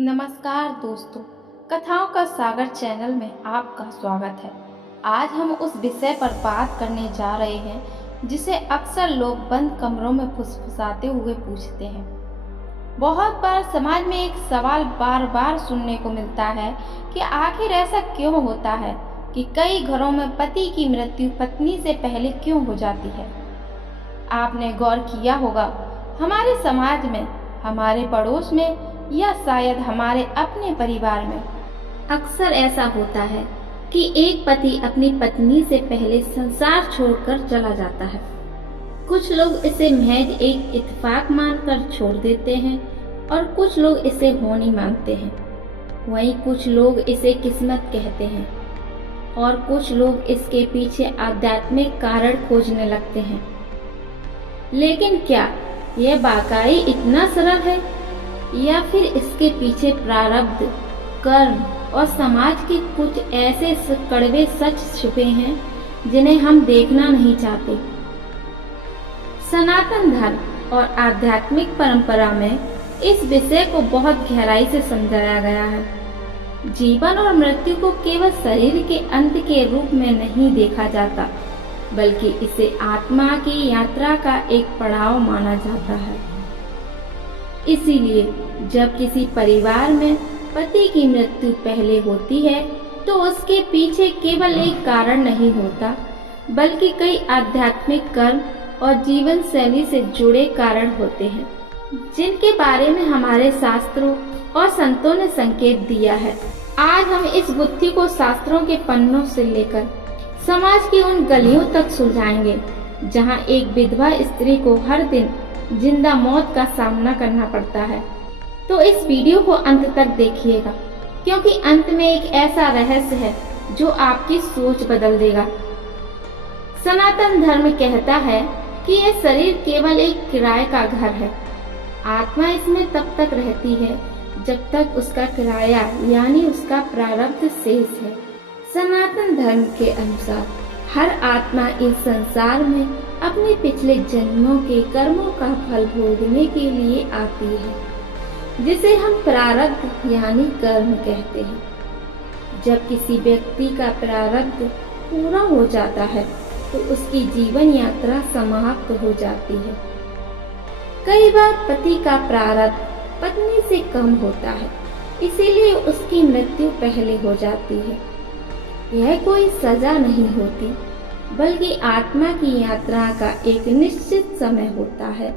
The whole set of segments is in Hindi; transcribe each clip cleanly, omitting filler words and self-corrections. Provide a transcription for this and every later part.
नमस्कार दोस्तों, कथाओं का सागर चैनल में आपका स्वागत है। आज हम उस विषय पर बात करने जा रहे हैं जिसे अक्सर लोग बंद कमरों में फुसफुसाते हुए पूछते हैं। बहुत बार समाज में एक सवाल बार बार सुनने को मिलता है कि आखिर ऐसा क्यों होता है कि कई घरों में पति की मृत्यु पत्नी से पहले क्यों हो जाती है। आपने गौर किया होगा, हमारे समाज में, हमारे पड़ोस में या शायद हमारे अपने परिवार में अक्सर ऐसा होता है कि एक पति अपनी पत्नी से पहले संसार छोड़कर चला जाता है। कुछ लोग इसे महज एक इत्तेफाक मानकर छोड़ देते हैं और कुछ लोग इसे होनी मानते हैं। वहीं कुछ लोग इसे किस्मत कहते हैं और कुछ लोग इसके पीछे आध्यात्मिक कारण खोजने लगते हैं। लेकिन क्या यह वाकई इतना सरल है या फिर इसके पीछे प्रारब्ध, कर्म और समाज के कुछ ऐसे कड़वे सच छुपे हैं जिन्हें हम देखना नहीं चाहते। सनातन धर्म और आध्यात्मिक परंपरा में इस विषय को बहुत गहराई से समझाया गया है। जीवन और मृत्यु को केवल शरीर के अंत के रूप में नहीं देखा जाता, बल्कि इसे आत्मा की यात्रा का एक पड़ाव माना जाता है। इसीलिए जब किसी परिवार में पति की मृत्यु पहले होती है तो उसके पीछे केवल एक कारण नहीं होता, बल्कि कई आध्यात्मिक कर्म और जीवन शैली से जुड़े कारण होते हैं, जिनके बारे में हमारे शास्त्रों और संतों ने संकेत दिया है। आज हम इस गुत्थी को शास्त्रों के पन्नों से लेकर समाज की उन गलियों तक सुलझाएंगे जहां एक विधवा स्त्री को हर दिन जिंदा मौत का सामना करना पड़ता है। तो इस वीडियो को अंत तक देखिएगा, क्योंकि अंत में एक ऐसा रहस्य है जो आपकी सोच बदल देगा। सनातन धर्म कहता है कि यह शरीर केवल एक किराए का घर है। आत्मा इसमें तब तक रहती है जब तक उसका किराया यानी उसका प्रारब्ध शेष है। सनातन धर्म के अनुसार हर आत्मा इस संसार में अपने पिछले जन्मों के कर्मों का फल भोगने के लिए आती है, जिसे हम प्रारब्ध यानी कर्म कहते हैं। जब किसी व्यक्ति का प्रारब्ध पूरा हो जाता है तो उसकी जीवन यात्रा समाप्त हो जाती है। कई बार पति का प्रारब्ध पत्नी से कम होता है, इसीलिए उसकी मृत्यु पहले हो जाती है। यह कोई सजा नहीं होती, बल्कि आत्मा की यात्रा का एक निश्चित समय होता है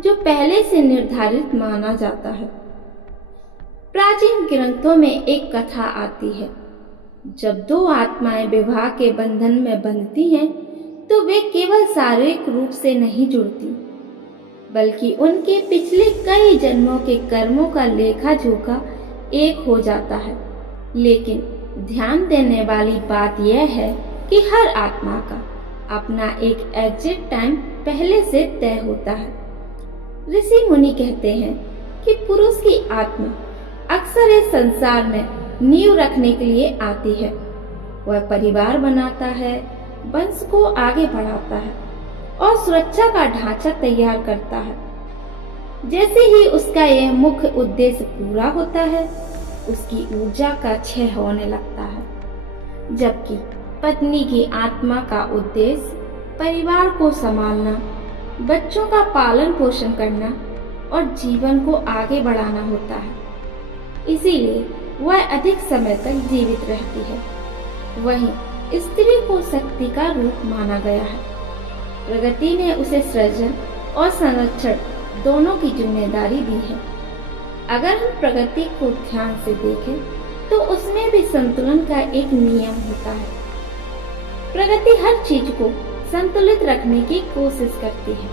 जो पहले से निर्धारित माना जाता है। प्राचीन ग्रंथों में एक कथा आती है। जब दो आत्माएं विवाह के बंधन में बंधती हैं, तो वे केवल शारीरिक रूप से नहीं जुड़ती, बल्कि उनके पिछले कई जन्मों के कर्मों का लेखा जोखा एक हो जाता है। लेकिन ध्यान देने वाली बात यह है कि हर आत्मा का अपना एक एग्जिट टाइम पहले से तय होता है। ऋषि मुनि कहते हैं कि पुरुष की आत्मा अक्सर इस संसार में नींव रखने के लिए आती है। वह परिवार बनाता है, वंश को आगे बढ़ाता है और सुरक्षा का ढांचा तैयार करता है। जैसे ही उसका यह मुख्य उद्देश्य पूरा होता है, उसकी ऊर्जा का क्षय होने लगता है। जबकि पत्नी की आत्मा का उद्देश्य परिवार को संभालना, बच्चों का पालन पोषण करना और जीवन को आगे बढ़ाना होता है। इसीलिए वह अधिक समय तक जीवित रहती है। वहीं स्त्री को शक्ति का रूप माना गया है। प्रकृति ने उसे सृजन और संरक्षण दोनों की जिम्मेदारी दी है। अगर हम प्रकृति को ध्यान से देखें तो उसमें भी संतुलन का एक नियम होता है। प्रकृति हर चीज को संतुलित रखने की कोशिश करती है।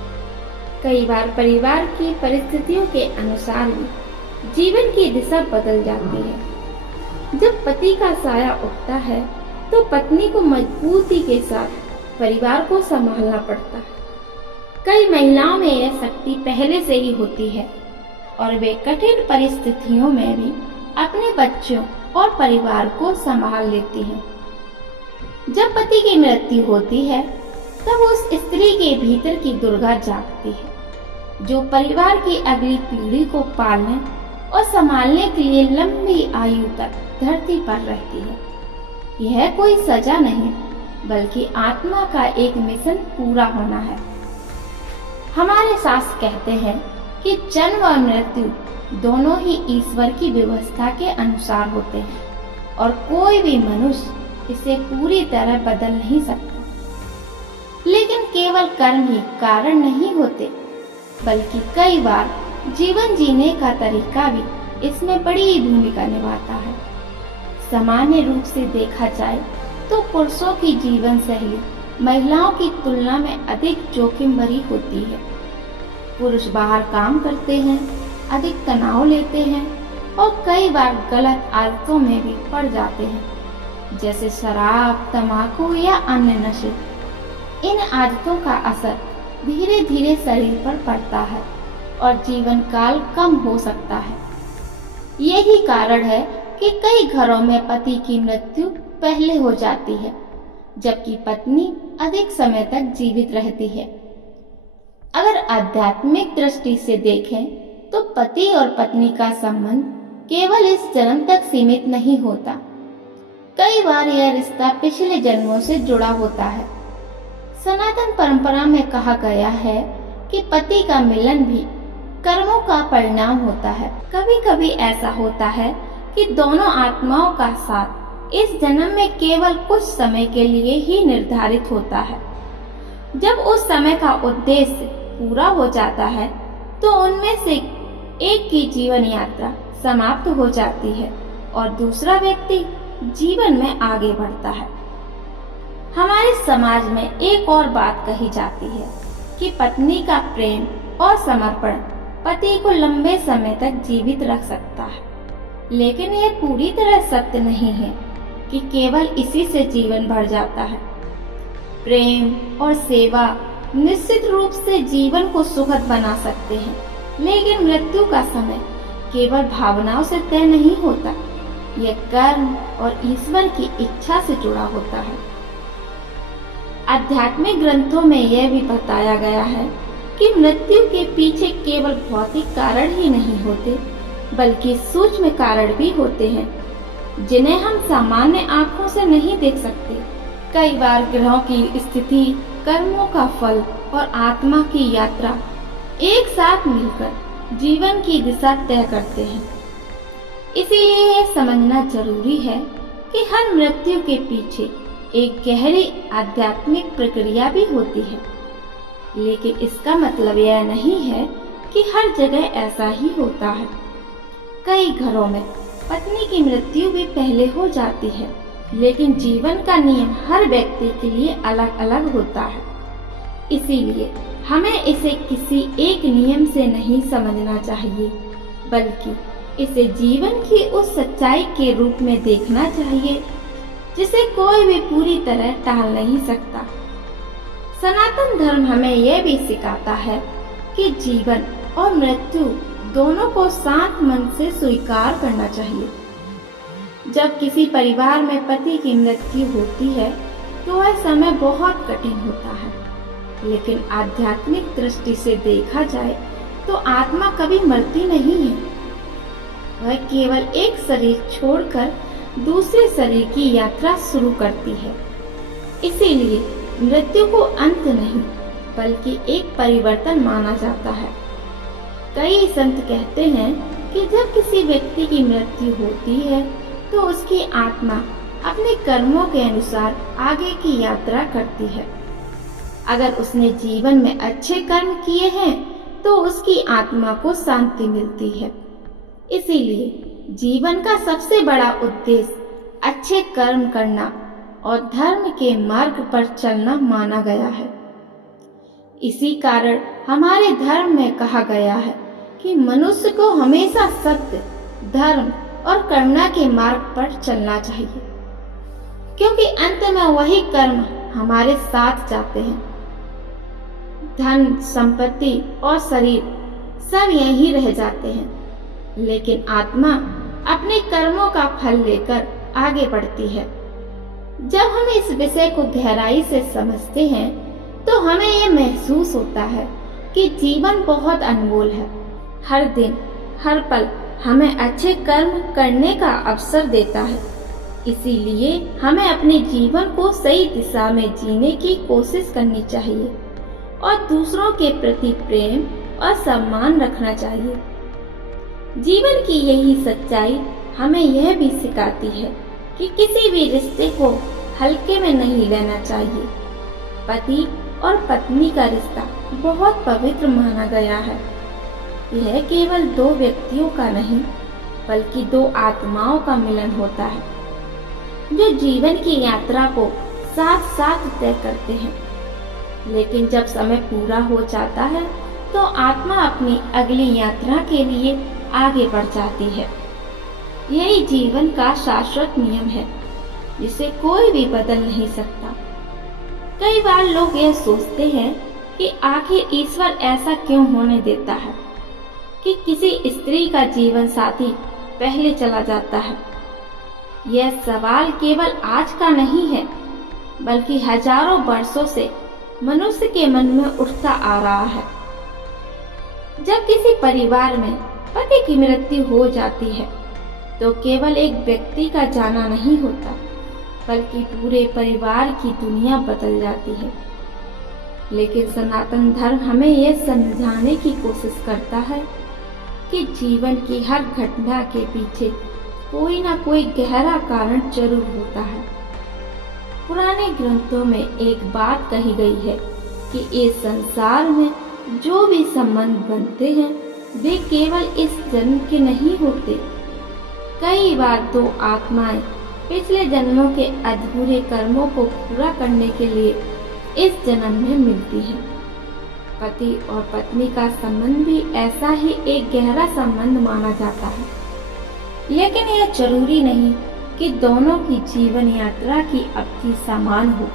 कई बार परिवार की परिस्थितियों के अनुसार भी जीवन की दिशा बदल जाती है। जब पति का साया उठता है तो पत्नी को मजबूती के साथ परिवार को संभालना पड़ता है। कई महिलाओं में यह शक्ति पहले से ही होती है और वे कठिन परिस्थितियों में भी अपने बच्चों और परिवार को संभाल लेती हैं। जब पति की मृत्यु होती है तब उस स्त्री के भीतर की दुर्गा जागती है, जो परिवार की अगली पीढ़ी को पालने और संभालने के लिए लंबी आयु तक धरती पर रहती है। यह कोई सजा नहीं, बल्कि आत्मा का एक मिशन पूरा होना है। हमारे शास्त्र कहते हैं कि जन्म और मृत्यु दोनों ही ईश्वर की व्यवस्था के अनुसार होते हैं और कोई भी मनुष्य इसे पूरी तरह बदल नहीं सकता। लेकिन केवल कर्म ही कारण नहीं होते, बल्कि कई बार जीवन जीने का तरीका भी इसमें बड़ी भूमिका निभाता है। सामान्य रूप से देखा जाए तो पुरुषों की जीवन शैली महिलाओं की तुलना में अधिक जोखिम भरी होती है। पुरुष बाहर काम करते हैं, अधिक तनाव लेते हैं और कई बार गलत आदतों में भी पड़ जाते हैं, जैसे शराब, तंबाकू या अन्य नशे। इन आदतों का असर धीरे धीरे शरीर पर पड़ता है और जीवन काल कम हो सकता है। यही कारण है कि कई घरों में पति की मृत्यु पहले हो जाती है, जबकि पत्नी अधिक समय तक जीवित रहती है। अगर आध्यात्मिक दृष्टि से देखें तो पति और पत्नी का संबंध केवल इस जन्म तक सीमित नहीं होता। कई बार यह रिश्ता पिछले जन्मों से जुड़ा होता है। सनातन परंपरा में कहा गया है कि पति का मिलन भी कर्मों का परिणाम होता है। कभी कभी ऐसा होता है कि दोनों आत्माओं का साथ इस जन्म में केवल कुछ समय के लिए ही निर्धारित होता है। जब उस समय का उद्देश्य पूरा हो जाता है तो उनमें से एक की जीवन यात्रा समाप्त हो जाती है और दूसरा व्यक्ति जीवन में आगे बढ़ता है। हमारे समाज में एक और बात कही जाती है कि पत्नी का प्रेम और समर्पण पति को लंबे समय तक जीवित रख सकता है। लेकिन यह पूरी तरह सत्य नहीं है कि केवल इसी से जीवन बढ़ जाता है। प्रेम और सेवा निश्चित रूप से जीवन को सुखद बना सकते हैं, लेकिन मृत्यु का समय केवल भावनाओं से तय नहीं होता। यह कर्म और ईश्वर की इच्छा से जुड़ा होता है। आध्यात्मिक ग्रंथों में यह भी बताया गया है कि मृत्यु के पीछे केवल भौतिक कारण ही नहीं होते, बल्कि सूक्ष्म कारण भी होते हैं, जिन्हें हम सामान्य आंखों से नहीं देख सकते। कई बार ग्रहों की स्थिति, कर्मों का फल और आत्मा की यात्रा एक साथ मिलकर जीवन की दिशा तय करते हैं। इसीलिए यह समझना जरूरी है कि हर मृत्यु के पीछे एक गहरी आध्यात्मिक प्रक्रिया भी होती है। लेकिन इसका मतलब यह नहीं है कि हर जगह ऐसा ही होता है। कई घरों में पत्नी की मृत्यु भी पहले हो जाती है, लेकिन जीवन का नियम हर व्यक्ति के लिए अलग अलग होता है। इसीलिए हमें इसे किसी एक नियम से नहीं समझना चाहिए, बल्कि इसे जीवन की उस सच्चाई के रूप में देखना चाहिए जिसे कोई भी पूरी तरह टाल नहीं सकता। सनातन धर्म हमें यह भी सिखाता है कि जीवन और मृत्यु दोनों को शांत मन से स्वीकार करना चाहिए। जब किसी परिवार में पति की मृत्यु होती है तो वह समय बहुत कठिन होता है, लेकिन आध्यात्मिक दृष्टि से देखा जाए तो आत्मा कभी मरती नहीं है। वह केवल एक शरीर छोड़कर दूसरे शरीर की यात्रा शुरू करती है। इसीलिए मृत्यु को अंत नहीं, बल्कि एक परिवर्तन माना जाता है। कई संत कहते हैं कि जब किसी व्यक्ति की मृत्यु होती है तो उसकी आत्मा अपने कर्मों के अनुसार आगे की यात्रा करती है। अगर उसने जीवन में अच्छे कर्म किए हैं तो उसकी आत्मा को शांति मिलती है। इसीलिए जीवन का सबसे बड़ा उद्देश्य अच्छे कर्म करना और धर्म के मार्ग पर चलना माना गया है। इसी कारण हमारे धर्म में कहा गया है कि मनुष्य को हमेशा सत्य, धर्म और करुणा के मार्ग पर चलना चाहिए, क्योंकि अंत में वही कर्म हमारे साथ जाते हैं। धन, संपत्ति और शरीर सब यहीं रह जाते हैं, लेकिन आत्मा अपने कर्मों का फल लेकर आगे बढ़ती है। जब हम इस विषय को गहराई से समझते हैं तो हमें यह महसूस होता है कि जीवन बहुत अनमोल है। हर दिन, हर पल हमें अच्छे कर्म करने का अवसर देता है। इसीलिए हमें अपने जीवन को सही दिशा में जीने की कोशिश करनी चाहिए और दूसरों के प्रति प्रेम और सम्मान रखना चाहिए। जीवन की यही सच्चाई हमें यह भी सिखाती है कि किसी भी रिश्ते को हल्के में नहीं लेना चाहिए। पति और पत्नी का रिश्ता बहुत पवित्र माना गया है। यह केवल दो व्यक्तियों का नहीं, बल्कि दो आत्माओं का मिलन होता है, जो जीवन की यात्रा को साथ साथ तय करते हैं। लेकिन जब समय पूरा हो जाता है तो आत्मा अपनी अगली यात्रा के लिए आगे बढ़ जाती है। यही जीवन का शाश्वत नियम है, जिसे कोई भी बदल नहीं सकता। कई बार लोग यह सोचते हैं कि आखिर ईश्वर ऐसा क्यों होने देता है कि किसी स्त्री का जीवन साथी पहले चला जाता है। यह सवाल केवल आज का नहीं है, बल्कि हजारों वर्षों से मनुष्य के मन में उठता आ रहा है। जब किसी परिवार में पति की मृत्यु हो जाती है तो केवल एक व्यक्ति का जाना नहीं होता, बल्कि पूरे परिवार की दुनिया बदल जाती है। लेकिन सनातन धर्म हमें यह समझाने की कोशिश करता है कि जीवन की हर घटना के पीछे कोई ना कोई गहरा कारण जरूर होता है। पुराने ग्रंथों में एक बात कही गई है कि इस संसार में जो भी संबंध बनते हैं वे केवल इस जन्म के नहीं होते। कई बार दो आत्माएं पिछले जन्मों के अधूरे कर्मों को पूरा करने के लिए इस जन्म में मिलती हैं। पति और पत्नी का संबंध भी ऐसा ही एक गहरा संबंध माना जाता है। लेकिन यह जरूरी नहीं कि दोनों की जीवन यात्रा की अवधि समान हो।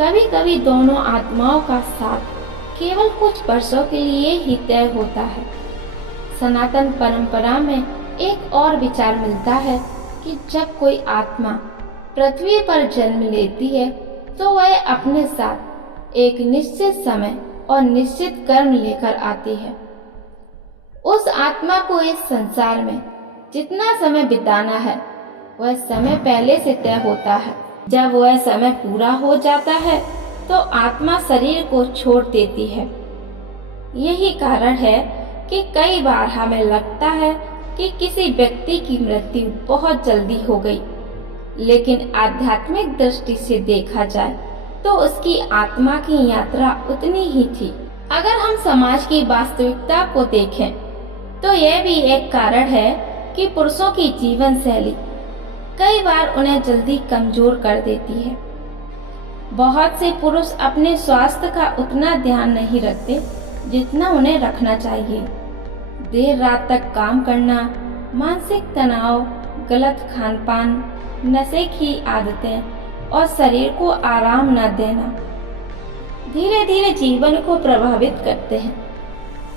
कभी कभी दोनों आत्माओं का साथ केवल कुछ वर्षों के लिए ही तय होता है। सनातन परंपरा में एक और विचार मिलता है कि जब कोई आत्मा पृथ्वी पर जन्म लेती है तो वह अपने साथ एक निश्चित समय और निश्चित कर्म लेकर आती है। उस आत्मा को इस संसार में जितना समय बिताना है वह समय पहले से तय होता है। जब वह समय पूरा हो जाता है तो आत्मा शरीर को छोड़ देती है। यही कारण है कि कई बार हमें लगता है कि किसी व्यक्ति की मृत्यु बहुत जल्दी हो गई, लेकिन आध्यात्मिक दृष्टि से देखा जाए तो उसकी आत्मा की यात्रा उतनी ही थी। अगर हम समाज की वास्तविकता को देखें तो यह भी एक कारण है कि पुरुषों की जीवन शैली कई बार उन्हें जल्दी कमजोर कर देती है। बहुत से पुरुष अपने स्वास्थ्य का उतना ध्यान नहीं रखते जितना उन्हें रखना चाहिए। देर रात तक काम करना, मानसिक तनाव, गलत खानपान, नशे की आदतें और शरीर को आराम न देना धीरे धीरे जीवन को प्रभावित करते हैं।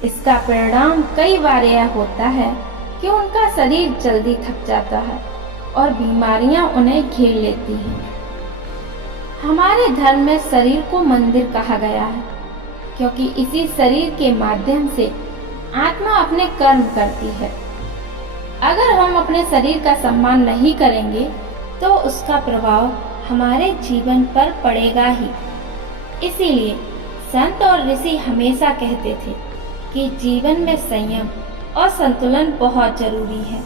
इसका परिणाम कई बार यह होता है कि उनका शरीर जल्दी थक जाता है और बीमारियां उन्हें घेर लेती हैं। हमारे धर्म में शरीर को मंदिर कहा गया है, क्योंकि इसी शरीर के माध्यम से आत्मा अपने कर्म करती है। अगर हम अपने शरीर का सम्मान नहीं करेंगे तो उसका प्रभाव हमारे जीवन पर पड़ेगा ही। इसीलिए संत और ऋषि हमेशा कहते थे कि जीवन में संयम और संतुलन बहुत जरूरी है।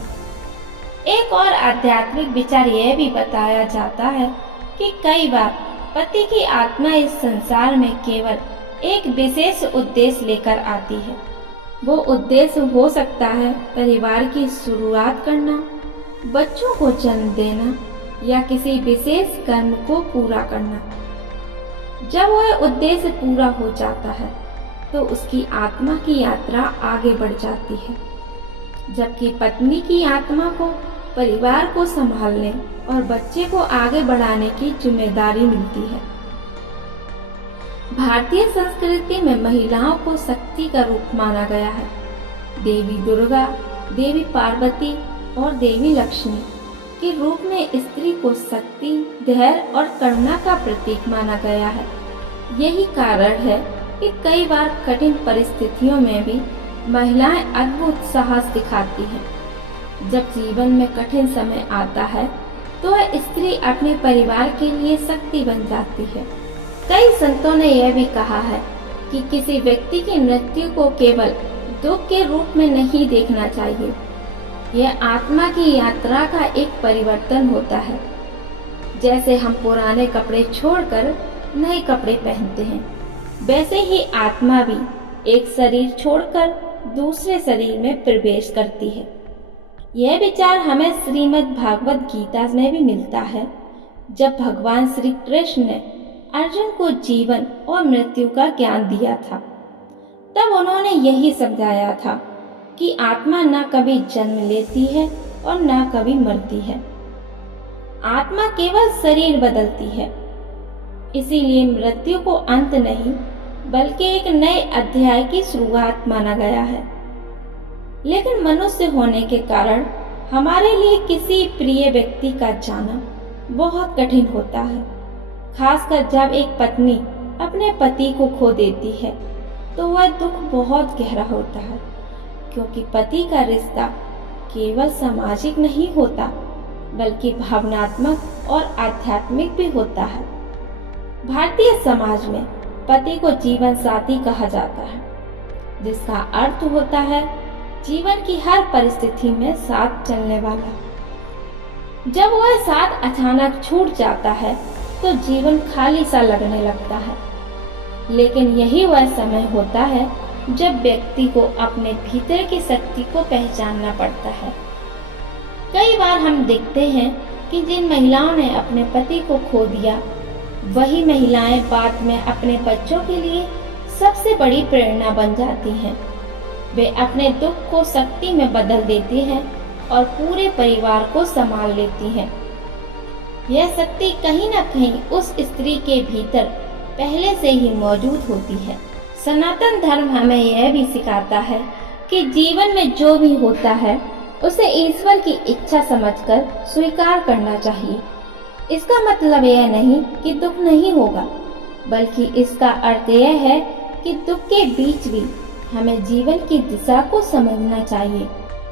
एक और आध्यात्मिक विचार यह भी बताया जाता है कि कई बार पति की आत्मा इस संसार में केवल एक विशेष उद्देश्य लेकर आती है। वो उद्देश्य हो सकता है परिवार की शुरुआत करना, बच्चों को जन्म देना या किसी विशेष कर्म को पूरा करना। जब वह उद्देश्य पूरा हो जाता है तो उसकी आत्मा की यात्रा आगे बढ़ जाती है, जबकि पत्नी की आत्मा को परिवार को संभालने और बच्चे को आगे बढ़ाने की जिम्मेदारी मिलती है। भारतीय संस्कृति में महिलाओं को शक्ति का रूप माना गया है। देवी दुर्गा, देवी पार्वती और देवी लक्ष्मी के रूप में स्त्री को शक्ति, धैर्य और करुणा का प्रतीक माना गया है। यही कारण है कि कई बार कठिन परिस्थितियों में भी महिलाएं अद्भुत साहस दिखाती हैं। जब जीवन में कठिन समय आता है तो वह स्त्री अपने परिवार के लिए शक्ति बन जाती है। कई संतों ने यह भी कहा है कि किसी व्यक्ति की मृत्यु को केवल दुख के रूप में नहीं देखना चाहिए। यह आत्मा की यात्रा का एक परिवर्तन होता है। जैसे हम पुराने कपड़े छोड़कर नए कपड़े पहनते हैं, वैसे ही आत्मा भी एक शरीर छोड़कर दूसरे शरीर में प्रवेश करती है। यह विचार हमें श्रीमद् भागवत गीता में भी मिलता है। जब भगवान श्री कृष्ण ने अर्जुन को जीवन और मृत्यु का ज्ञान दिया था, तब उन्होंने यही समझाया था कि आत्मा न कभी जन्म लेती है और न कभी मरती है। आत्मा केवल शरीर बदलती है। इसीलिए मृत्यु को अंत नहीं बल्कि एक नए अध्याय की शुरुआत माना गया है। लेकिन मनुष्य होने के कारण हमारे लिए किसी प्रिय व्यक्ति का जाना बहुत कठिन होता है। खासकर जब एक पत्नी अपने पति को खो देती है तो वह दुख बहुत गहरा होता है, क्योंकि पति का रिश्ता केवल सामाजिक नहीं होता बल्कि भावनात्मक और आध्यात्मिक भी होता है। भारतीय समाज में पति को जीवन साथी कहा जाता है, जिसका अर्थ होता है जीवन की हर परिस्थिति में साथ चलने वाला। जब वह साथ अचानक छूट जाता है तो जीवन खाली सा लगने लगता है। लेकिन यही वह समय होता है जब व्यक्ति को अपने भीतर की शक्ति को पहचानना पड़ता है। कई बार हम देखते हैं कि जिन महिलाओं ने अपने पति को खो दिया, वही महिलाएं बाद में अपने बच्चों के लिए सबसे बड़ी प्रेरणा बन जाती हैं। वे अपने दुख को शक्ति में बदल देती हैं और पूरे परिवार को संभाल लेती हैं। यह शक्ति कहीं न कहीं उस स्त्री के भीतर पहले से ही मौजूद होती है। सनातन धर्म हमें यह भी सिखाता है कि जीवन में जो भी होता है उसे ईश्वर की इच्छा समझकर स्वीकार करना चाहिए। इसका मतलब यह नहीं कि दुख नहीं होगा, बल्कि इसका अर्थ यह है कि दुख के बीच भी हमें जीवन की दिशा को समझना चाहिए।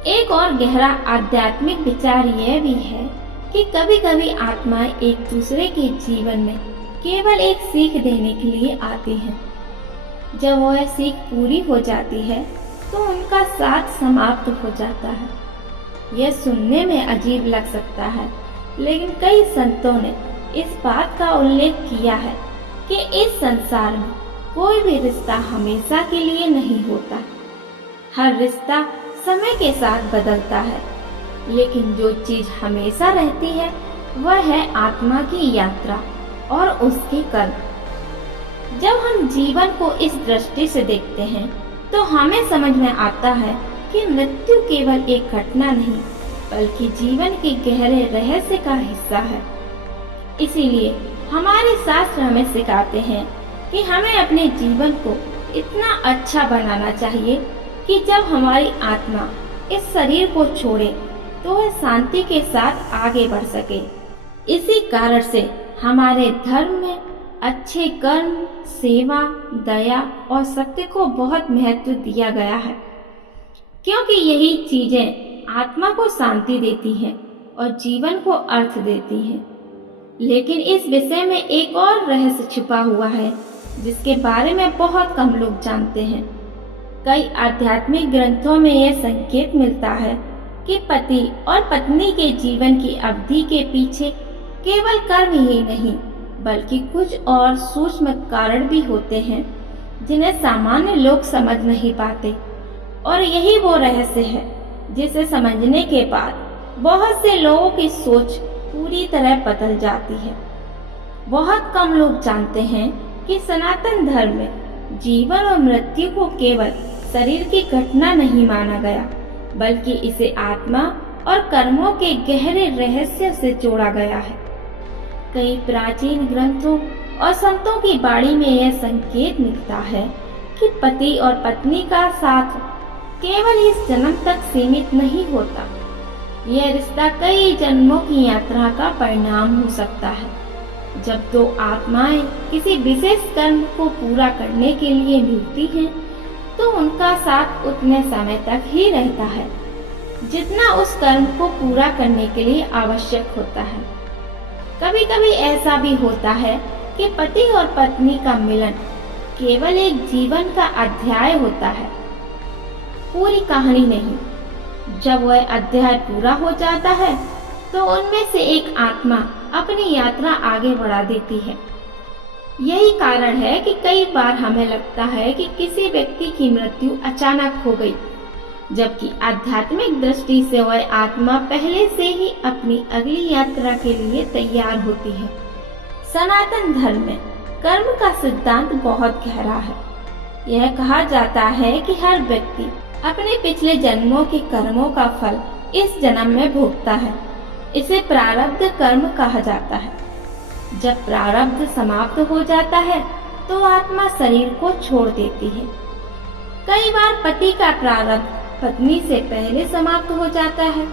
एक और गहरा आध्यात्मिक विचार यह भी है कि कभी कभी आत्माएं एक दूसरे के जीवन में केवल एक सीख देने के लिए आती हैं। जब वह सीख पूरी हो जाती है तो उनका साथ समाप्त हो जाता है। यह सुनने में अजीब लग सकता है, लेकिन कई संतों ने इस बात का उल्लेख किया है कि इस संसार में कोई भी रिश्ता हमेशा के लिए नहीं होता। हर रिश्ता समय के साथ बदलता है, लेकिन जो चीज हमेशा रहती है वह है आत्मा की यात्रा और उसके कर्म। जब हम जीवन को इस दृष्टि से देखते हैं तो हमें समझ में आता है कि मृत्यु केवल एक घटना नहीं बल्कि जीवन के गहरे रहस्य का हिस्सा है। इसीलिए हमारे शास्त्र हमें सिखाते हैं कि हमें अपने जीवन को इतना अच्छा बनाना चाहिए कि जब हमारी आत्मा इस शरीर को छोड़े तो वह शांति के साथ आगे बढ़ सके। इसी कारण से हमारे धर्म में अच्छे कर्म, सेवा, दया और सत्य को बहुत महत्व दिया गया है, क्योंकि यही चीजें आत्मा को शांति देती हैं और जीवन को अर्थ देती हैं। लेकिन इस विषय में एक और रहस्य छिपा हुआ है जिसके बारे में बहुत कम लोग जानते हैं। कई आध्यात्मिक ग्रंथों में यह संकेत मिलता है कि पति और पत्नी के जीवन की अवधि के पीछे केवल कर्म ही नहीं बल्कि कुछ और सूक्ष्म कारण भी होते हैं जिन्हें सामान्य लोग समझ नहीं पाते। और यही वो रहस्य है जिसे समझने के बाद बहुत से लोगों की सोच पूरी तरह बदल जाती है। बहुत कम लोग जानते हैं कि सनातन धर्म में जीवन और मृत्यु को केवल शरीर की घटना नहीं माना गया, बल्कि इसे आत्मा और कर्मों के गहरे रहस्य से जोड़ा गया है। कई प्राचीन ग्रंथों और संतों की वाणी में यह संकेत मिलता है कि पति और पत्नी का साथ केवल इस जन्म तक सीमित नहीं होता। यह रिश्ता कई जन्मों की यात्रा का परिणाम हो सकता है। जब दो आत्माएं किसी विशेष कर्म को पूरा करने के लिए मिलती हैं, तो उनका साथ उतने समय तक ही रहता है। जितना उस कर्म को पूरा करने के लिए आवश्यक होता है। कभी कभी ऐसा भी होता है कि पति और पत्नी का मिलन केवल एक जीवन का अध्याय होता है, पूरी कहानी नहीं। जब वह अध्याय पूरा हो जाता है तो उनमें से एक आत्मा अपनी यात्रा आगे बढ़ा देती है। यही कारण है कि कई बार हमें लगता है कि किसी व्यक्ति की मृत्यु अचानक हो गई, जबकि आध्यात्मिक दृष्टि से वह आत्मा पहले से ही अपनी अगली यात्रा के लिए तैयार होती है। सनातन धर्म में कर्म का सिद्धांत बहुत गहरा है। यह कहा जाता है कि हर व्यक्ति अपने पिछले जन्मों के कर्मों का फल इस जन्म में भोगता है। इसे प्रारब्ध कर्म कहा जाता है। जब प्रारब्ध समाप्त हो जाता है तो आत्मा शरीर को छोड़ देती है। कई बार पति का प्रारब्ध पत्नी से पहले समाप्त हो जाता है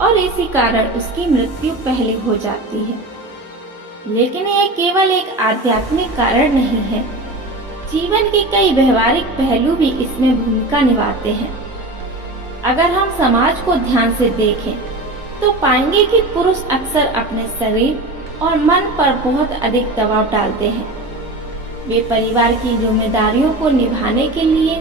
और इसी कारण उसकी मृत्यु पहले हो जाती है। लेकिन यह केवल एक आध्यात्मिक कारण नहीं है। जीवन के कई व्यवहारिक पहलू भी इसमें भूमिका निभाते हैं। अगर हम समाज को ध्यान से देखें तो पाएंगे कि पुरुष अक्सर अपने शरीर और मन पर बहुत अधिक दबाव डालते हैं। वे परिवार की जिम्मेदारियों को निभाने के लिए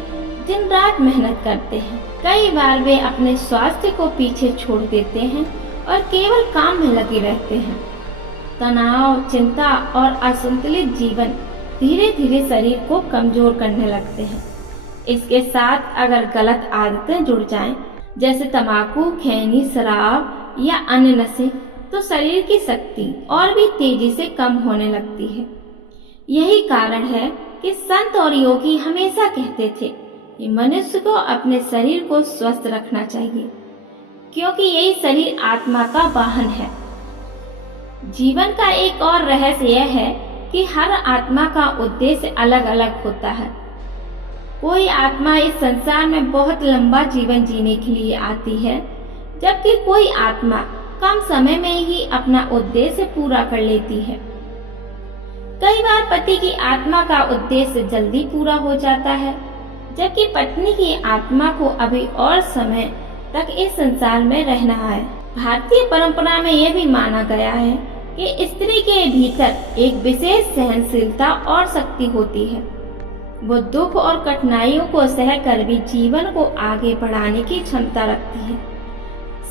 दिन रात मेहनत करते हैं। कई बार वे अपने स्वास्थ्य को पीछे छोड़ देते हैं और केवल काम में लगे रहते हैं। तनाव, चिंता और असंतुलित जीवन धीरे धीरे शरीर को कमजोर करने लगते हैं। इसके साथ अगर गलत आदतें जुड़ जाएं, जैसे तंबाकू, खैनी, शराब या अन्य नशे, तो शरीर की शक्ति और भी तेजी से कम होने लगती है। यही कारण है कि संत और योगी हमेशा कहते थे कि मनुष्य को अपने शरीर को स्वस्थ रखना चाहिए, क्योंकि यही शरीर आत्मा का वाहन है। जीवन का एक और रहस्य यह है कि हर आत्मा का उद्देश्य अलग अलग होता है। कोई आत्मा इस संसार में बहुत लंबा जीवन जीने के लिए आती है, जबकि कोई आत्मा कम समय में ही अपना उद्देश्य पूरा कर लेती है। कई बार पति की आत्मा का उद्देश्य जल्दी पूरा हो जाता है, जबकि पत्नी की आत्मा को अभी और समय तक इस संसार में रहना है। भारतीय परंपरा में यह भी माना गया है कि स्त्री के भीतर एक विशेष सहनशीलता और शक्ति होती है। वो दुख और कठिनाइयों को सहकर भी जीवन को आगे बढ़ाने की क्षमता रखती है।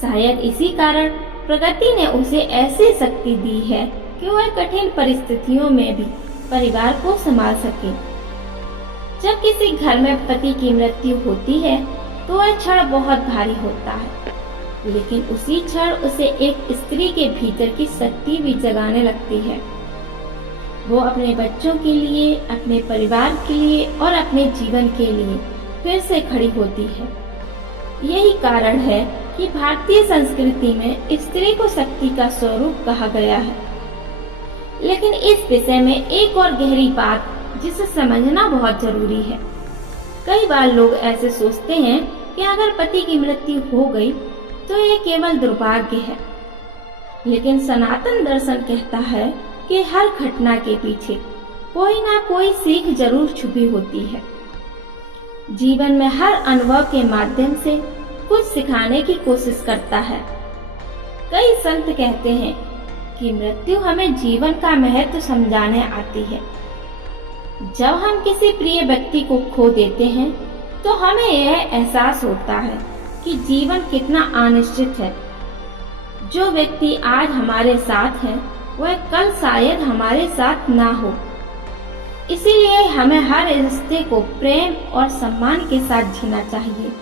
शायद इसी कारण प्रकृति ने उसे ऐसी शक्ति दी है कि वह कठिन परिस्थितियों में भी परिवार को संभाल सके। जब किसी घर में पति की मृत्यु होती है तो वह क्षण बहुत भारी होता है, लेकिन उसी क्षण उसे एक स्त्री के भीतर की शक्ति भी जगाने लगती है। वो अपने बच्चों के लिए, अपने परिवार के लिए और अपने जीवन के लिए फिर से खड़ी होती है। यही कारण है कि भारतीय संस्कृति में स्त्री को शक्ति का स्वरूप कहा गया है। लेकिन इस विषय में एक और गहरी बात जिसे समझना बहुत जरूरी है। कई बार लोग ऐसे सोचते हैं कि अगर पति की मृत्यु हो गई तो यह केवल दुर्भाग्य है, लेकिन सनातन दर्शन कहता है कि हर घटना के पीछे कोई ना कोई सीख जरूर छुपी होती है। जीवन में हर अनुभव के माध्यम से कुछ सिखाने की कोशिश करता है। कई संत कहते हैं कि मृत्यु हमें जीवन का महत्व समझाने आती है। जब हम किसी प्रिय व्यक्ति को खो देते हैं तो हमें यह एहसास होता है कि जीवन कितना अनिश्चित है। जो व्यक्ति आज हमारे साथ है वह कल शायद हमारे साथ ना हो। इसीलिए हमें हर रिश्ते को प्रेम और सम्मान के साथ जीना चाहिए।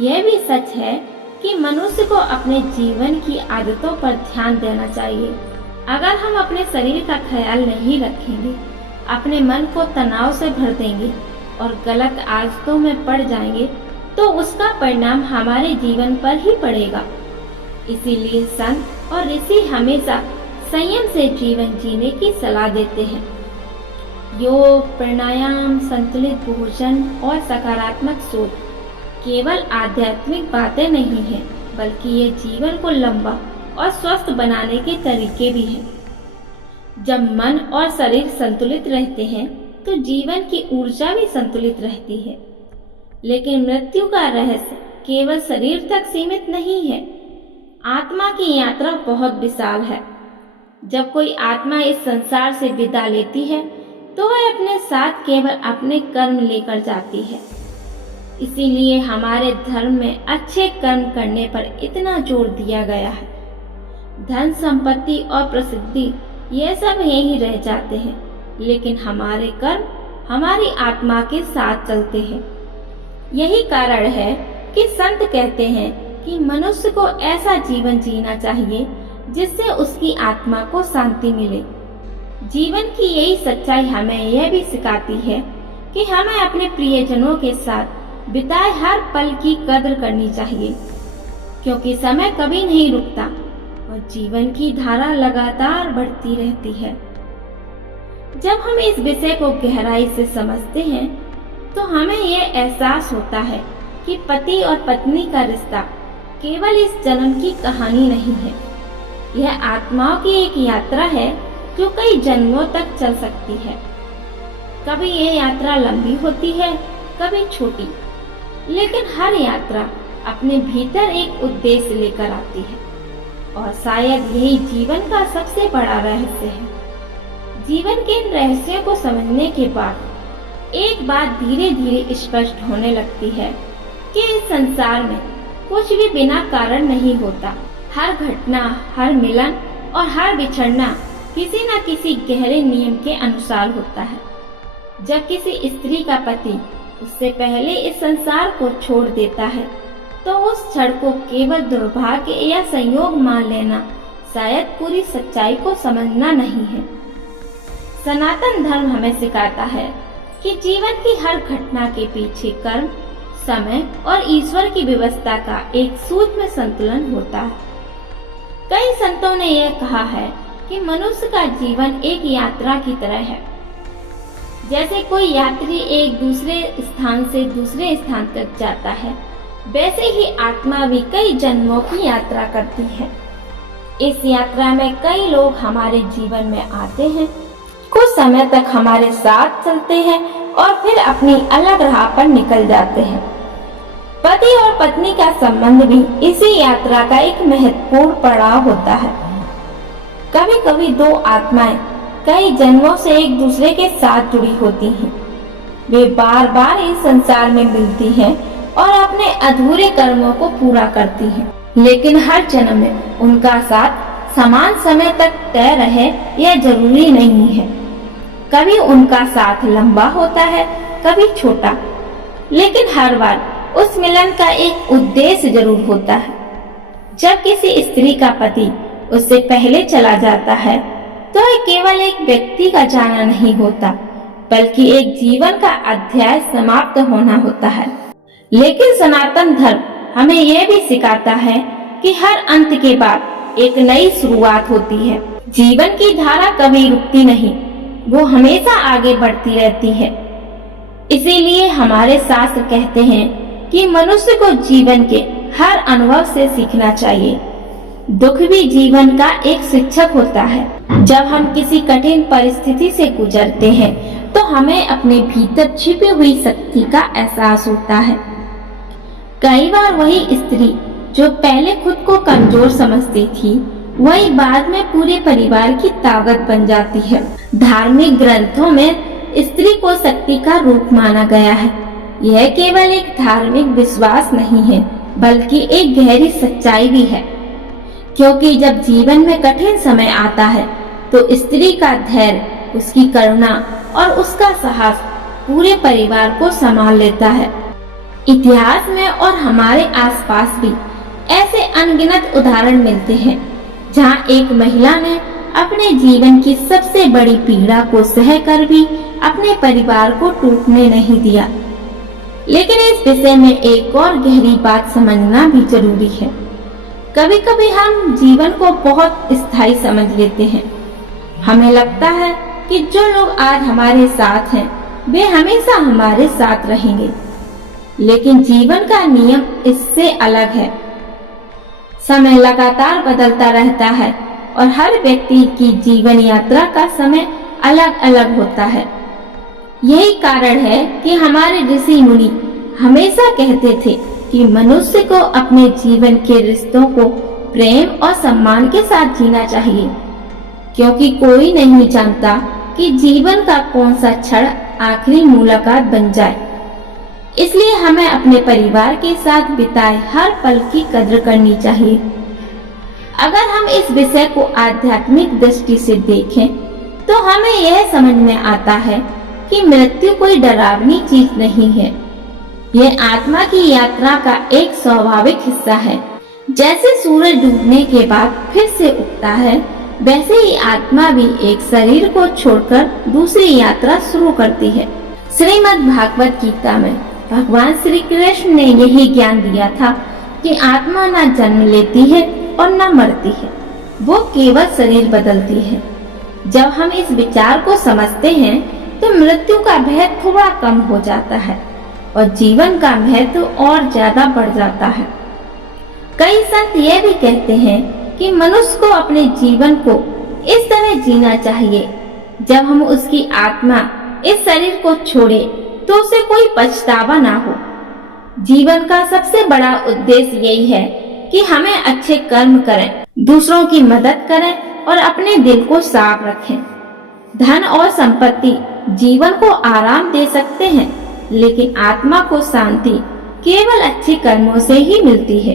यह भी सच है कि मनुष्य को अपने जीवन की आदतों पर ध्यान देना चाहिए। अगर हम अपने शरीर का ख्याल नहीं रखेंगे, अपने मन को तनाव से भर देंगे और गलत आदतों में पड़ जाएंगे, तो उसका परिणाम हमारे जीवन पर ही पड़ेगा। इसीलिए संत और ऋषि हमेशा संयम से जीवन जीने की सलाह देते हैं। योग, प्राणायाम, संतुलित भोजन और सकारात्मक सोच केवल आध्यात्मिक बातें नहीं हैं, बल्कि ये जीवन को लंबा और स्वस्थ बनाने के तरीके भी हैं। जब मन और शरीर संतुलित रहते हैं तो जीवन की ऊर्जा भी संतुलित रहती है। लेकिन मृत्यु का रहस्य केवल शरीर तक सीमित नहीं है। आत्मा की यात्रा बहुत विशाल है। जब कोई आत्मा इस संसार से विदा लेती है तो वह अपने साथ केवल अपने कर्म लेकर जाती है। इसीलिए हमारे धर्म में अच्छे कर्म करने पर इतना जोर दिया गया है। धन संपत्ति और प्रसिद्धि ये सब यहीं रह जाते हैं, लेकिन हमारे कर्म हमारी आत्मा के साथ चलते हैं। यही कारण है कि संत कहते हैं कि मनुष्य को ऐसा जीवन जीना चाहिए जिससे उसकी आत्मा को शांति मिले। जीवन की यही सच्चाई हमें यह भी सिखाती है कि हमें अपने प्रियजनों के साथ बिताए हर पल की कद्र करनी चाहिए, क्योंकि समय कभी नहीं रुकता और जीवन की धारा लगातार बढ़ती रहती है। जब हम इस विषय को गहराई से समझते हैं तो हमें यह एहसास होता है कि पति और पत्नी का रिश्ता केवल इस जन्म की कहानी नहीं है। यह आत्माओं की एक यात्रा है जो कई जन्मों तक चल सकती है। कभी यह यात्रा लंबी होती है, कभी छोटी, लेकिन हर यात्रा अपने भीतर एक उद्देश्य लेकर आती है और शायद यही जीवन का सबसे बड़ा रहस्य है। जीवन के इन रहस्यों को समझने के बाद एक बात धीरे धीरे स्पष्ट होने लगती है कि इस संसार में कुछ भी बिना कारण नहीं होता। हर घटना, हर मिलन और हर बिछड़ना किसी न किसी गहरे नियम के अनुसार होता है। जब किसी स्त्री का पति उससे पहले इस संसार को छोड़ देता है तो उस क्षण को केवल दुर्भाग्य या संयोग मान लेना शायद पूरी सच्चाई को समझना नहीं है। सनातन धर्म हमें सिखाता है कि जीवन की हर घटना के पीछे कर्म, समय और ईश्वर की व्यवस्था का एक सूक्ष्म संतुलन होता है। कई संतों ने यह कहा है कि मनुष्य का जीवन एक यात्रा की तरह है। जैसे कोई यात्री एक दूसरे स्थान से दूसरे स्थान तक जाता है, वैसे ही आत्मा भी कई जन्मों की यात्रा करती है। इस यात्रा में कई लोग हमारे जीवन में आते हैं, कुछ समय तक हमारे साथ चलते हैं और फिर अपनी अलग राह पर निकल जाते हैं। पति और पत्नी का संबंध भी इसी यात्रा का एक महत्वपूर्ण पड़ाव होता है। कभी कभी दो आत्माएं कई जन्मों से एक दूसरे के साथ जुड़ी होती हैं। वे बार बार इस संसार में मिलती हैं और अपने अधूरे कर्मों को पूरा करती हैं, लेकिन हर जन्म में उनका साथ समान समय तक तय रहे यह जरूरी नहीं है। कभी उनका साथ लंबा होता है, कभी छोटा, लेकिन हर बार उस मिलन का एक उद्देश्य जरूर होता है। जब किसी स्त्री का पति उससे पहले चला जाता है तो यह केवल एक व्यक्ति का जाना नहीं होता, बल्कि एक जीवन का अध्याय समाप्त होना होता है। लेकिन सनातन धर्म हमें यह भी सिखाता है कि हर अंत के बाद एक नई शुरुआत होती है। जीवन की धारा कभी रुकती नहीं, वो हमेशा आगे बढ़ती रहती है। इसीलिए हमारे शास्त्र कहते हैं कि मनुष्य को जीवन के हर अनुभव से सीखना चाहिए। दुख भी जीवन का एक शिक्षक होता है। जब हम किसी कठिन परिस्थिति से गुजरते हैं तो हमें अपने भीतर छिपी हुई शक्ति का एहसास होता है। कई बार वही स्त्री जो पहले खुद को कमजोर समझती थी, वही बाद में पूरे परिवार की ताकत बन जाती है। धार्मिक ग्रंथों में स्त्री को शक्ति का रूप माना गया है। यह केवल एक धार्मिक विश्वास नहीं है, बल्कि एक गहरी सच्चाई भी है, क्योंकि जब जीवन में कठिन समय आता है तो स्त्री का धैर्य, उसकी करुणा और उसका साहस पूरे परिवार को संभाल लेता है। इतिहास में और हमारे आसपास भी ऐसे अनगिनत उदाहरण मिलते हैं जहां एक महिला ने अपने जीवन की सबसे बड़ी पीड़ा को सहकर भी अपने परिवार को टूटने नहीं दिया। लेकिन इस विषय में एक और गहरी बात समझना भी जरूरी है। कभी कभी हम जीवन को बहुत स्थायी समझ लेते हैं। हमें लगता है कि जो लोग आज हमारे साथ हैं वे हमेशा हमारे साथ रहेंगे, लेकिन जीवन का नियम इससे अलग है। समय लगातार बदलता रहता है और हर व्यक्ति की जीवन यात्रा का समय अलग अलग होता है। यही कारण है कि हमारे ऋषि मुनि हमेशा कहते थे कि मनुष्य को अपने जीवन के रिश्तों को प्रेम और सम्मान के साथ जीना चाहिए, क्योंकि कोई नहीं जानता कि जीवन का कौन सा क्षण आखिरी मुलाकात बन जाए। इसलिए हमें अपने परिवार के साथ बिताए हर पल की कद्र करनी चाहिए। अगर हम इस विषय को आध्यात्मिक दृष्टि से देखें तो हमें यह समझ में आता है कि मृत्यु कोई डरावनी चीज नहीं है। यह आत्मा की यात्रा का एक स्वाभाविक हिस्सा है। जैसे सूरज डूबने के बाद फिर से उगता है, वैसे ही आत्मा भी एक शरीर को छोड़कर दूसरी यात्रा शुरू करती है। श्रीमद् भागवत गीता में भगवान श्री कृष्ण ने यही ज्ञान दिया था कि आत्मा न जन्म लेती है और न मरती है, वो केवल शरीर बदलती है। जब हम इस विचार को समझते हैं तो मृत्यु का भय थोड़ा कम हो जाता है और जीवन का महत्व और ज्यादा बढ़ जाता है। कई संत यह भी कहते हैं कि मनुष्य को अपने जीवन को इस तरह जीना चाहिए, जब हम उसकी आत्मा इस शरीर को छोड़े तो उसे कोई पछतावा ना हो। जीवन का सबसे बड़ा उद्देश्य यही है कि हमें अच्छे कर्म करें, दूसरों की मदद करें और अपने दिल को साफ रखें। धन और संपत्ति जीवन को आराम दे सकते हैं, लेकिन आत्मा को शांति केवल अच्छे कर्मों से ही मिलती है।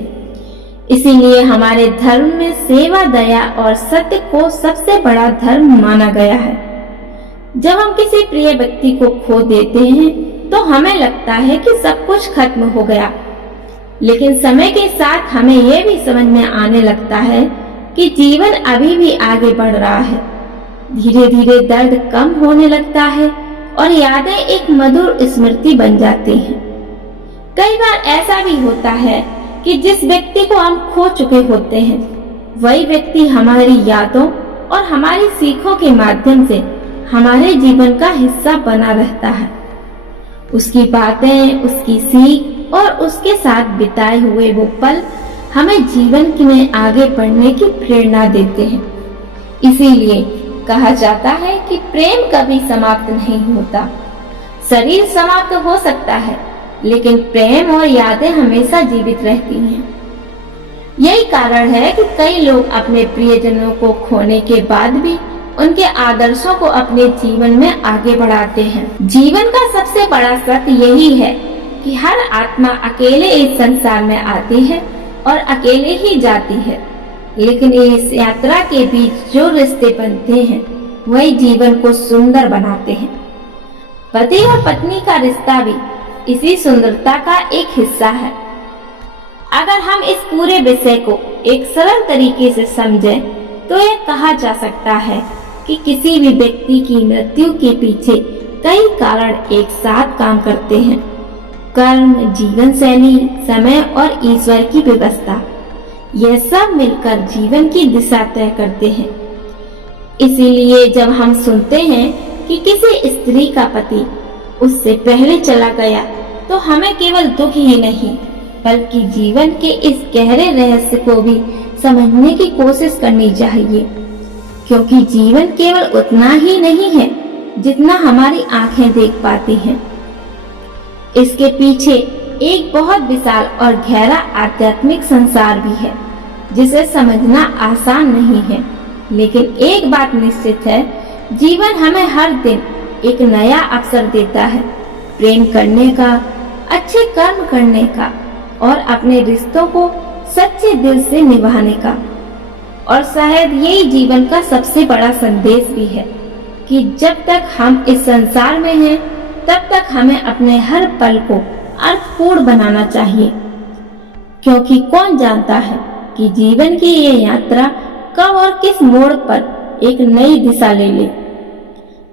इसीलिए हमारे धर्म में सेवा, दया और सत्य को सबसे बड़ा धर्म माना गया है। जब हम किसी प्रिय व्यक्ति को खो देते हैं तो हमें लगता है कि सब कुछ खत्म हो गया, लेकिन समय के साथ हमें यह भी समझ में आने लगता है कि जीवन अभी भी आगे बढ़ रहा है। धीरे धीरे दर्द कम होने लगता है और यादें एक मधुर स्मृति बन जाती हैं। कई बार ऐसा भी होता है कि जिस व्यक्ति को हम खो चुके होते हैं, वही व्यक्ति हमारी यादों और हमारी सीखों के माध्यम से हमारे जीवन का हिस्सा बना रहता है। उसकी बातें, उसकी सीख और उसके साथ बिताए हुए वो पल हमें जीवन में आगे बढ़ने की प्रेरणा देते हैं। इसीलिए कहा जाता है कि प्रेम कभी समाप्त नहीं होता। शरीर समाप्त हो सकता है, लेकिन प्रेम और यादें हमेशा जीवित रहती हैं। यही कारण है कि कई लोग अपने प्रियजनों को खोने के बाद भी उनके आदर्शों को अपने जीवन में आगे बढ़ाते हैं। जीवन का सबसे बड़ा सत्य यही है कि हर आत्मा अकेले इस संसार में आती है और अकेले ही जाती है, लेकिन इस यात्रा के बीच जो रिश्ते बनते हैं वही जीवन को सुंदर बनाते हैं। पति और पत्नी का रिश्ता भी इसी सुंदरता का एक हिस्सा है। अगर हम इस पूरे विषय को एक सरल तरीके से समझें तो यह कहा जा सकता है कि किसी भी व्यक्ति की मृत्यु के पीछे कई कारण एक साथ काम करते हैं। कर्म, जीवन शैली, समय और ईश्वर की व्यवस्था, यह सब मिलकर जीवन की दिशा तय करते हैं। इसीलिए जब हम सुनते हैं कि किसी स्त्री का पति उससे पहले चला गया तो हमें केवल दुख ही नहीं बल्कि जीवन के इस गहरे रहस्य को भी समझने की कोशिश करनी चाहिए, क्योंकि जीवन केवल उतना ही नहीं है जितना हमारी आंखें देख पाती हैं। इसके पीछे एक बहुत विशाल और गहरा आध्यात्मिक संसार भी है जिसे समझना आसान नहीं है। लेकिन एक बात निश्चित है, जीवन हमें हर दिन एक नया अवसर देता है प्रेम करने का, अच्छे कर्म करने का और अपने रिश्तों को सच्चे दिल से निभाने का। और शायद यही जीवन का सबसे बड़ा संदेश भी है कि जब तक हम इस संसार में हैं तब तक हमें अपने हर पल को अर्थपूर्ण बनाना चाहिए, क्योंकि कौन जानता है कि जीवन की ये यात्रा कब और किस मोड़ पर एक नई दिशा ले ले।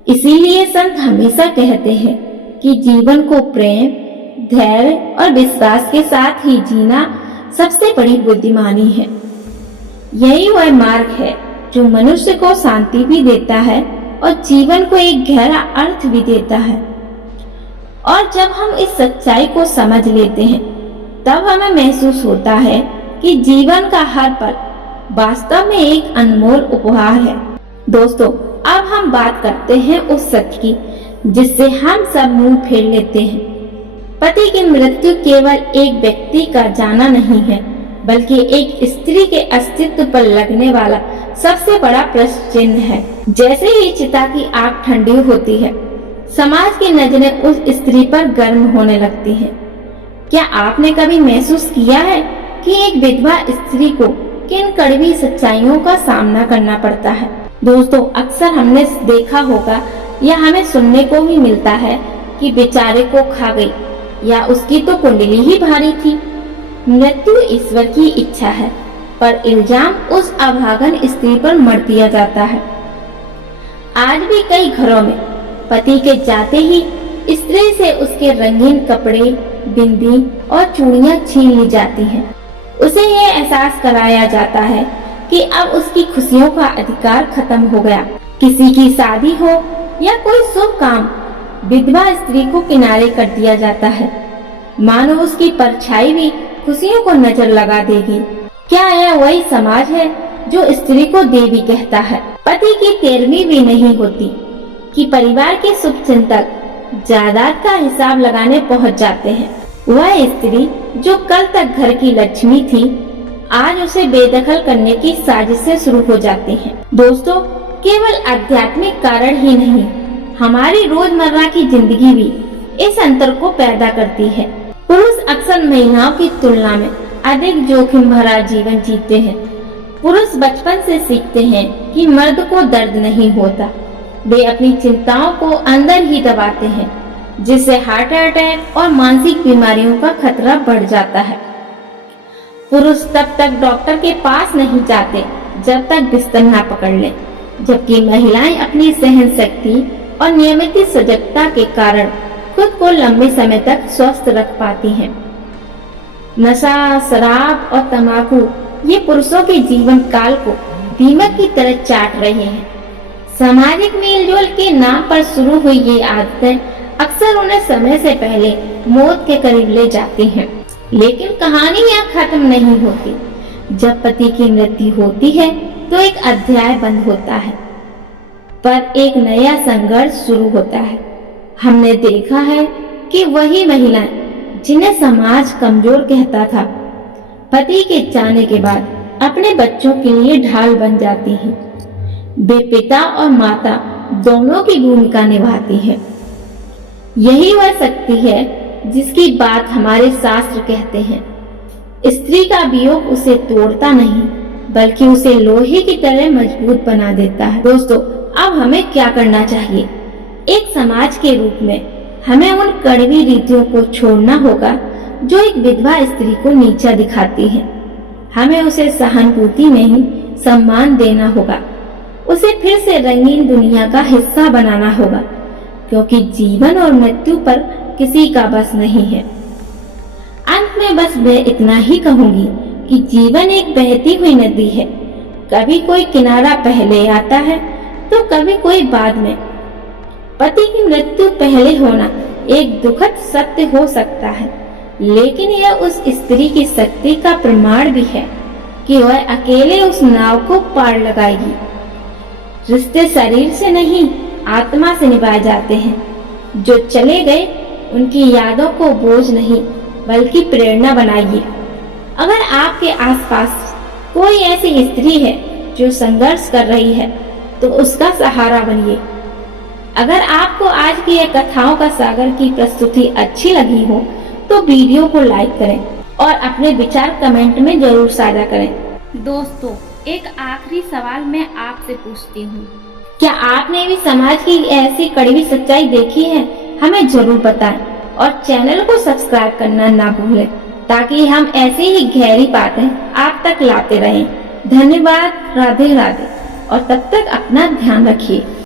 इसीलिए संत हमेशा कहते हैं कि जीवन को प्रेम, धैर्य और विश्वास के साथ ही जीना सबसे बड़ी बुद्धिमानी है। यही वह मार्ग है जो मनुष्य को शांति भी देता है और जीवन को एक गहरा अर्थ भी देता है। और जब हम इस सच्चाई को समझ लेते हैं तब हमें महसूस होता है कि जीवन का हर पल वास्तव में एक अनमोल उपहार है। दोस्तों, अब हम बात करते हैं उस सत्य की जिससे हम सब मुंह फेर लेते हैं, पति की मृत्यु केवल एक व्यक्ति का जाना नहीं है, बल्कि एक स्त्री के अस्तित्व पर लगने वाला सबसे बड़ा प्रश्न चिन्ह है। जैसे ही चिता की आग ठंडी होती है, समाज की नजरें उस स्त्री पर गर्म होने लगती हैं। क्या आपने कभी महसूस किया है कि एक विधवा स्त्री को किन कड़वी सच्चाइयों का सामना करना पड़ता है? दोस्तों, अक्सर हमने देखा होगा या हमें सुनने को भी मिलता है कि बेचारे को खा गई, या उसकी तो कुंडली ही भारी थी। मृत्यु ईश्वर की इच्छा है, पर इल्जाम उस अभागन स्त्री पर मढ़ दिया जाता है। आज भी कई घरों में पति के जाते ही स्त्री से उसके रंगीन कपड़े, बिंदी और चूड़ियां छीन ली जाती हैं। उसे ये एहसास कराया जाता है कि अब उसकी खुशियों का अधिकार खत्म हो गया। किसी की शादी हो या कोई शुभ काम, विधवा स्त्री को किनारे कर दिया जाता है, मानो उसकी परछाई भी खुशियों को नजर लगा देगी। क्या यह वही समाज है जो स्त्री को देवी कहता है? पति की 13वीं भी नहीं होती कि परिवार के शुभ चिंतक जायदाद का हिसाब लगाने पहुंच जाते हैं। वह स्त्री जो कल तक घर की लक्ष्मी थी, आज उसे बेदखल करने की साजिशें शुरू हो जाती हैं। दोस्तों, केवल आध्यात्मिक कारण ही नहीं, हमारी रोजमर्रा की जिंदगी भी इस अंतर को पैदा करती है। पुरुष अक्सर महिलाओं की तुलना में अधिक जोखिम भरा जीवन जीते हैं। पुरुष बचपन से सीखते हैं कि मर्द को दर्द नहीं होता। वे अपनी चिंताओं को अंदर ही दबाते हैं, जिससे हार्ट अटैक और मानसिक बीमारियों का खतरा बढ़ जाता है। पुरुष तब तक डॉक्टर के पास नहीं जाते जब तक बिस्तर न पकड़ लें, जबकि महिलाएं अपनी सहन शक्ति और नियमित सजगता के कारण खुद को लंबे समय तक स्वस्थ रख पाती हैं। नशा, शराब और तंबाकू ये पुरुषों के जीवन काल को दीमक की तरह चाट रहे हैं। सामाजिक मेलजोल के नाम पर शुरू हुई ये आदतें अक्सर उन्हें समय से पहले मौत के करीब ले जाती हैं। लेकिन कहानी यहाँ खत्म नहीं होती। जब पति की मृत्यु होती है तो एक अध्याय बंद होता है, पर एक नया संघर्ष शुरू होता है। हमने देखा है कि वही महिलाएं जिन्हें समाज कमजोर कहता था, पति के जाने के बाद अपने बच्चों के लिए ढाल बन जाती हैं। वे पिता और माता दोनों की भूमिका निभाती है। यही वह शक्ति है जिसकी बात हमारे शास्त्र कहते हैं। स्त्री का वियोग उसे तोड़ता नहीं, बल्कि उसे लोहे की तरह मजबूत बना देता है। दोस्तों, अब हमें क्या करना चाहिए? एक समाज के रूप में हमें उन कड़वी रीतियों को छोड़ना होगा जो एक विधवा स्त्री को नीचा दिखाती है। हमें उसे सहानुभूति नहीं, सम्मान देना होगा। उसे फिर से रंगीन दुनिया का हिस्सा बनाना होगा, क्योंकि जीवन और मृत्यु पर किसी का बस नहीं है। अंत में बस मैं इतना ही कहूंगी कि जीवन एक बहती हुई नदी है। कभी कोई किनारा पहले आता है तो कभी कोई बाद में। पति की मृत्यु पहले होना एक दुखद सत्य हो सकता है, लेकिन यह उस स्त्री की शक्ति का प्रमाण भी है कि वह अकेले उस नाव को पार लगाएगी। रिश्ते शरीर से नहीं, आत्मा से निभाए जाते हैं। जो चले गए उनकी यादों को बोझ नहीं, बल्कि प्रेरणा बनाइए। अगर आपके आसपास कोई ऐसी स्त्री है जो संघर्ष कर रही है, तो उसका सहारा बनिए। अगर आपको आज की यह कथाओं का सागर की प्रस्तुति अच्छी लगी हो तो वीडियो को लाइक करें और अपने विचार कमेंट में जरूर साझा करें। दोस्तों, एक आखिरी सवाल मैं आपसे पूछती हूँ, क्या आपने भी समाज की ऐसी कड़वी सच्चाई देखी है? हमें जरूर बताएं और चैनल को सब्सक्राइब करना ना भूलें, ताकि हम ऐसी ही गहरी बातें आप तक लाते रहें। धन्यवाद। राधे राधे। और तब तक अपना ध्यान रखिए।